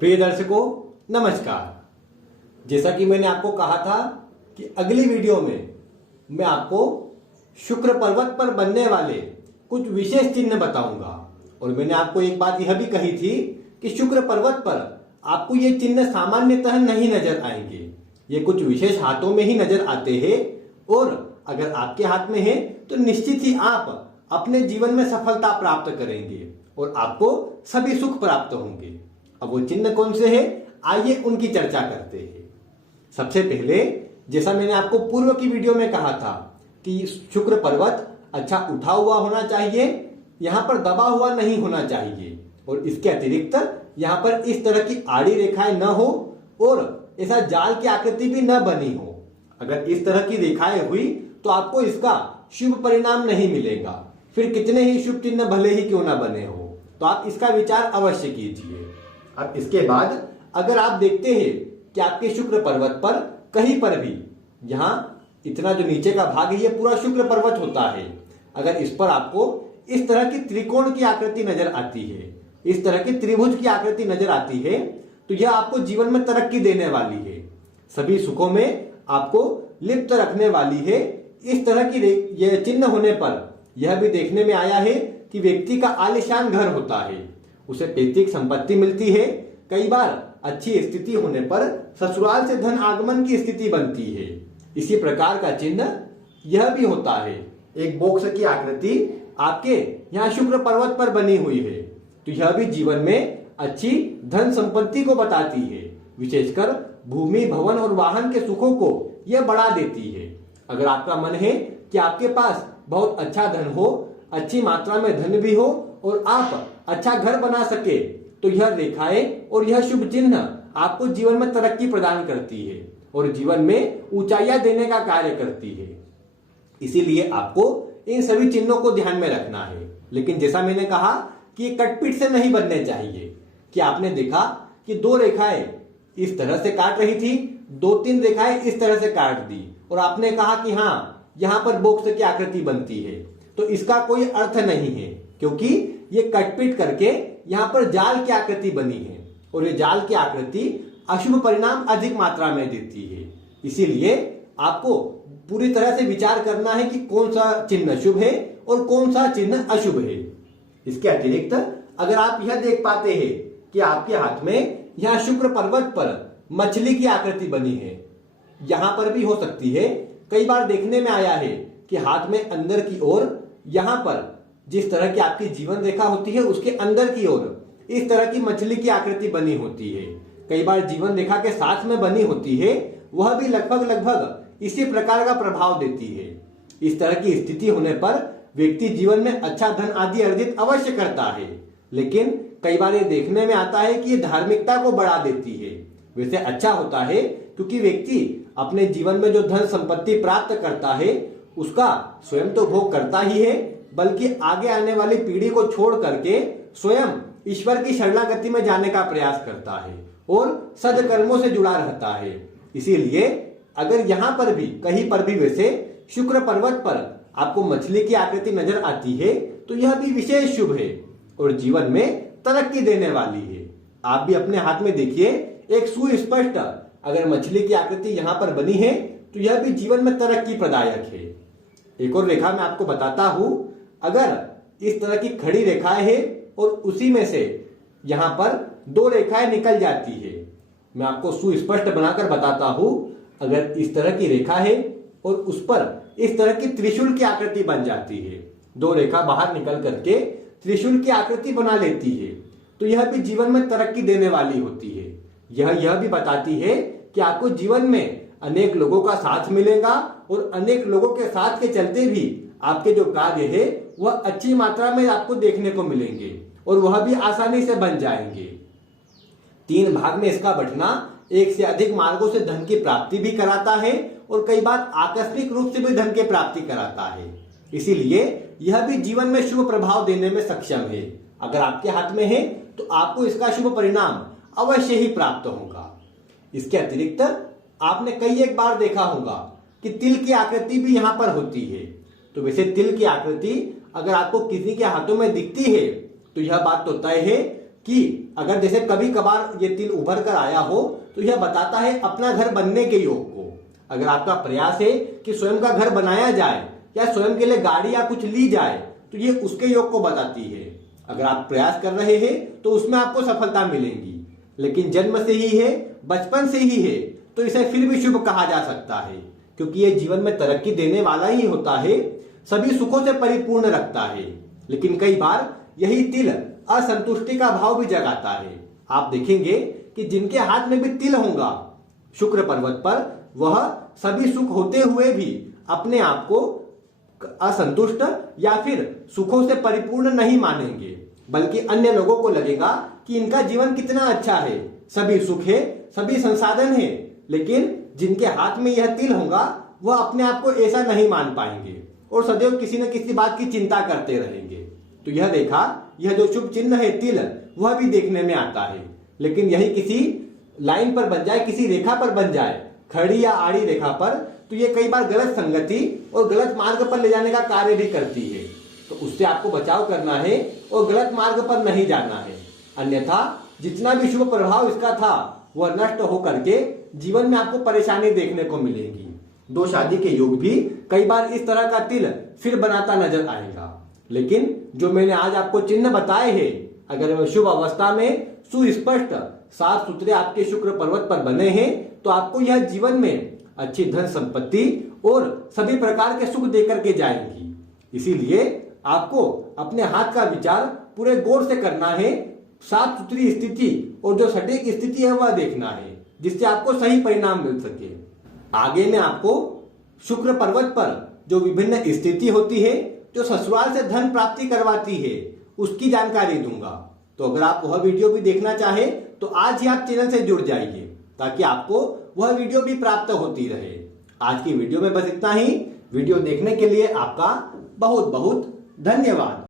प्रिय दर्शकों, नमस्कार। जैसा कि मैंने आपको कहा था कि अगली वीडियो में मैं आपको शुक्र पर्वत पर बनने वाले कुछ विशेष चिन्ह बताऊंगा। और मैंने आपको एक बात यह भी कही थी कि शुक्र पर्वत पर आपको ये चिन्ह सामान्यतः नहीं नजर आएंगे, ये कुछ विशेष हाथों में ही नजर आते हैं। और अगर आपके हाथ में है तो निश्चित ही आप अपने जीवन में सफलता प्राप्त करेंगे और आपको सभी सुख प्राप्त होंगे। अब वो चिन्ह कौन से हैं, आइए उनकी चर्चा करते हैं। सबसे पहले, जैसा मैंने आपको पूर्व की वीडियो में कहा था कि शुक्र पर्वत अच्छा उठा हुआ होना चाहिए, यहां पर दबा हुआ नहीं होना चाहिए। और इसके अतिरिक्त यहां पर इस तरह की आड़ी रेखाएं न हो और ऐसा जाल की आकृति भी न बनी हो। अगर इस तरह की रेखाएं हुई तो आपको इसका शुभ परिणाम नहीं मिलेगा, फिर कितने ही शुभ चिन्ह भले ही क्यों ना बने हो। तो आप इसका विचार अवश्य कीजिए। अब इसके बाद अगर आप देखते हैं कि आपके शुक्र पर्वत पर कहीं पर भी यहां इतना जो नीचे का भाग है ये पूरा शुक्र पर्वत होता है, अगर इस पर आपको इस तरह की त्रिकोण की आकृति नजर आती है, इस तरह की त्रिभुज की आकृति नजर आती है, तो यह आपको जीवन में तरक्की देने वाली है, सभी सुखों में आपको लिप्त रखने वाली है। इस तरह की यह चिन्ह होने पर यह भी देखने में आया है कि व्यक्ति का आलीशान घर होता है, उसे पैतृक संपत्ति मिलती है। कई बार अच्छी स्थिति होने पर ससुराल से धन आगमन की स्थिति बनती है। इसी प्रकार का चिन्ह यह भी होता है। एक बॉक्स की आकृति आपके यहाँ शुक्र पर्वत पर बनी हुई है, तो यह भी जीवन में अच्छी धन संपत्ति को बताती है। विशेषकर भूमि, भवन और वाहन के सुखों को यह बढ़ा देती है। अगर आपका मन है कि आपके पास बहुत अच्छा धन हो, अच्छी मात्रा में धन भी हो और आप अच्छा घर बना सके, तो यह रेखाएं और यह शुभ चिन्ह आपको जीवन में तरक्की प्रदान करती है और जीवन में ऊंचाइयां देने का कार्य करती है। इसीलिए आपको इन सभी चिन्हों को ध्यान में रखना है। लेकिन जैसा मैंने कहा कि ये कटपीट से नहीं बनने चाहिए। कि आपने देखा कि दो रेखाएं इस तरह से काट रही थी, दो तीन रेखाएं इस तरह से काट दी और आपने कहा कि हाँ यहां पर बॉक्स की आकृति बनती है, तो इसका कोई अर्थ नहीं है, क्योंकि ये कटपीट करके यहां पर जाल की आकृति बनी है और ये जाल की आकृति अशुभ परिणाम अधिक मात्रा में देती है। इसीलिए आपको पूरी तरह से विचार करना है कि कौन सा चिन्ह शुभ है और कौन सा चिन्ह अशुभ है। इसके अतिरिक्त अगर आप यह देख पाते हैं कि आपके हाथ में यहां शुक्र पर्वत पर मछली की आकृति बनी है, यहां पर भी हो सकती है। कई बार देखने में आया है कि हाथ में अंदर की ओर यहां पर जिस तरह की आपकी जीवन रेखा होती है उसके अंदर की ओर इस तरह की मछली की आकृति बनी होती है। कई बार जीवन रेखा के साथ में बनी होती है, वह भी लगभग इसी प्रकार का प्रभाव देती है। इस तरह की स्थिति होने पर व्यक्ति जीवन में अच्छा धन आदि अर्जित अवश्य करता है, लेकिन कई बार ये देखने में आता है कि ये धार्मिकता को बढ़ा देती है। वैसे अच्छा होता है क्योंकि व्यक्ति अपने जीवन में जो धन संपत्ति प्राप्त करता है उसका स्वयं तो भोग करता ही है, बल्कि आगे आने वाली पीढ़ी को छोड़ करके स्वयं ईश्वर की शरणागति में जाने का प्रयास करता है और सदकर्मों से जुड़ा रहता है। इसीलिए अगर यहां पर भी कहीं पर भी वैसे शुक्र पर्वत पर आपको मछली की आकृति नजर आती है, तो यह भी विशेष शुभ है और जीवन में तरक्की देने वाली है। आप भी अपने हाथ में देखिए, एक सुस्पष्ट अगर मछली की आकृति यहां पर बनी है तो यह भी जीवन में तरक्की प्रदायक है। एक और रेखा मैं आपको बताता हूं। अगर इस तरह की खड़ी रेखाएं है और उसी में से यहां पर दो रेखाएं निकल जाती है, मैं आपको सुस्पष्ट बनाकर बताता हूं। अगर इस तरह की रेखा है और उस पर इस तरह की त्रिशूल की आकृति बन जाती है, दो रेखा बाहर निकल करके त्रिशूल की आकृति बना लेती है, तो यह भी जीवन में तरक्की देने वाली होती है। यह भी बताती है कि आपको जीवन में अनेक लोगों का साथ मिलेगा और अनेक लोगों के साथ के चलते भी आपके जो कार्य है वह अच्छी मात्रा में आपको देखने को मिलेंगे और वह भी आसानी से बन जाएंगे। तीन भाग में इसका बंटना एक से अधिक मार्गों से धन की प्राप्ति भी कराता है और कई बार आकस्मिक रूप से भी धन की प्राप्ति कराता है। इसीलिए यह भी जीवन में शुभ प्रभाव देने में सक्षम है। अगर आपके हाथ में है तो आपको इसका शुभ परिणाम अवश्य ही प्राप्त होगा। इसके अतिरिक्त आपने कई एक बार देखा होगा कि तिल की आकृति भी यहां पर होती है। तो वैसे तिल की आकृति अगर आपको किसी के हाथों में दिखती है तो यह बात तो तय है कि अगर जैसे कभी कभार ये तिल उभर कर आया हो तो यह बताता है अपना घर बनने के योग को। अगर आपका प्रयास है कि स्वयं का घर बनाया जाए या स्वयं के लिए गाड़ी या कुछ ली जाए तो ये उसके योग को बताती है। अगर आप प्रयास कर रहे हैं तो उसमें आपको सफलता मिलेगी। लेकिन जन्म से ही है, बचपन से ही है, तो इसे फिर भी शुभ कहा जा सकता है, क्योंकि ये जीवन में तरक्की देने वाला ही होता है, सभी सुखों से परिपूर्ण रखता है। लेकिन कई बार यही तिल असंतुष्टि का भाव भी जगाता है। आप देखेंगे कि जिनके हाथ में भी तिल होगा शुक्र पर्वत पर, वह सभी सुख होते हुए भी अपने आप को असंतुष्ट या फिर सुखों से परिपूर्ण नहीं मानेंगे, बल्कि अन्य लोगों को लगेगा कि इनका जीवन कितना अच्छा है, सभी सुख है, सभी संसाधन है। लेकिन जिनके हाथ में यह तिल होगा वह अपने आप को ऐसा नहीं मान पाएंगे और सदैव किसी न किसी बात की चिंता करते रहेंगे। तो यह देखा, यह जो शुभ चिन्ह है तिल, वह भी देखने में आता है। लेकिन यही किसी लाइन पर बन जाए, किसी रेखा पर बन जाए, खड़ी या आड़ी रेखा पर, तो ये कई बार गलत संगति और गलत मार्ग पर ले जाने का कार्य भी करती है। तो उससे आपको बचाव करना है और गलत मार्ग पर नहीं जाना है। अन्यथा जितना भी शुभ प्रभाव इसका था वह नष्ट होकर के जीवन में आपको परेशानी देखने को मिलेगी। दो शादी के योग भी कई बार इस तरह का तिल फिर बनाता नजर आएगा। लेकिन जो मैंने आज आपको चिन्ह बताए हैं, अगर वह शुभ अवस्था में सुस्पष्ट साफ सुथरे आपके शुक्र पर्वत पर बने हैं तो आपको यह जीवन में अच्छी धन संपत्ति और सभी प्रकार के सुख देकर के जाएंगी। इसीलिए आपको अपने हाथ का विचार पूरे गौर से करना है, साफ सुथरी स्थिति और जो सटीक स्थिति है वह देखना है, जिससे आपको सही परिणाम मिल सके। आगे मैं आपको शुक्र पर्वत पर जो विभिन्न स्थिति होती है जो ससुराल से धन प्राप्ति करवाती है उसकी जानकारी दूंगा। तो अगर आप वह वीडियो भी देखना चाहे तो आज ही आप चैनल से जुड़ जाइए, ताकि आपको वह वीडियो भी प्राप्त होती रहे। आज की वीडियो में बस इतना ही। वीडियो देखने के लिए आपका बहुत बहुत धन्यवाद।